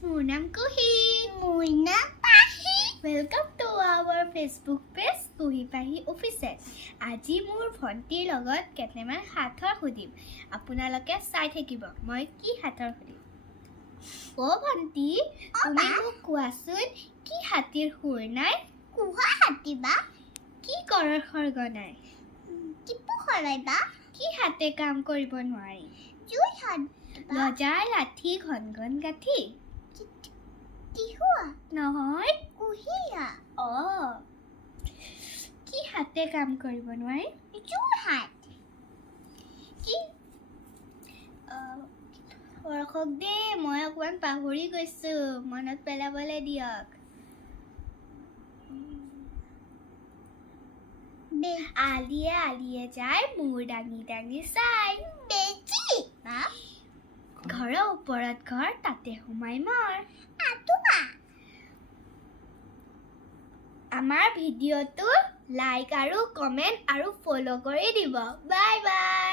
মোৰ নাম কুহি। মোৰ নাম Pahi. Welcome to our Facebook page Kuhi Pahi official. আজি মোৰ ভণ্টিৰ লগত কেইটামান সাঁথৰ সুধিম। আপোনালোকে চাই থাকিব মই কি সাঁথৰ সুধিম। ভণ্টি তুমি মোক কোৱাচোন কি হাতীৰ সুৰ নাই? কুহা হাতী বা কি কৰৰ খৰ্গ নাই? টিপু খৰাই বা কি হাতে কাম কৰিব নোৱাৰি? জুই হাত ৰজাৰ লাঠি ঘন ঘন গাঠি? টিহুৱা নহয় কুহিয়া কি হাতে কাম কৰিব নোৱাৰি? জুই হাত কি ৰখক দেই মই অকণমান পাহৰি গৈছো, মনত পেলাবলৈ দিয়ক। আলিয়ে আলিয়ে যায় মূৰ দাঙি দাঙি চাই। বেজি ঘৰৰ ওপৰত ঘৰ তাতে সোমাই মৰ। আতুমা আমাৰ ভিডিঅ'টো লাইক আৰু কমেণ্ট আৰু ফ'ল' কৰি দিব। Bye bye.